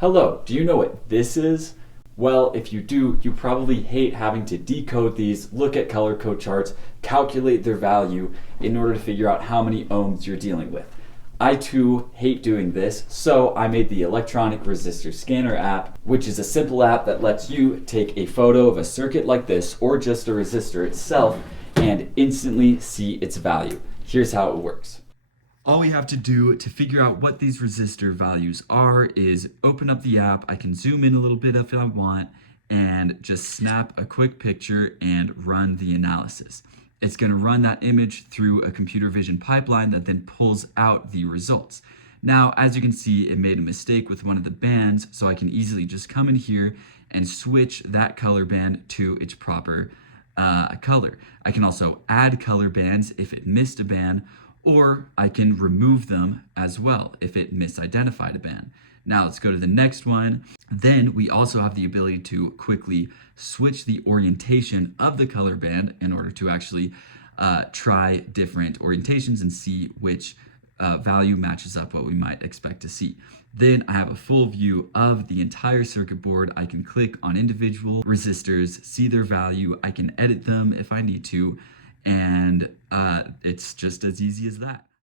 Hello, do you know what this is? Well, if you do, you probably hate having to decode these, look at color code charts, calculate their value in order to figure out how many ohms you're dealing with. I too hate doing this, so I made the Electronic Resistor Scanner app, which is a simple app that lets you take a photo of a circuit like this, or just a resistor itself, and instantly see its value. Here's how it works. All we have to do to figure out what these resistor values are is open up the app. I can zoom in a little bit if I want and just snap a quick picture and run the analysis. It's going to run that image through a computer vision pipeline that then pulls out the results. Now, as you can see, it made a mistake with one of the bands, so I can easily just come in here and switch that color band to its proper color. I can also add color bands if it missed a band, or I can remove them as well if it misidentified a band. Now let's go to the next one. Then we also have the ability to quickly switch the orientation of the color band in order to actually try different orientations and see which value matches up what we might expect to see. Then I have a full view of the entire circuit board. I can click on individual resistors, see their value. I can edit them if I need to, and it's just as easy as that.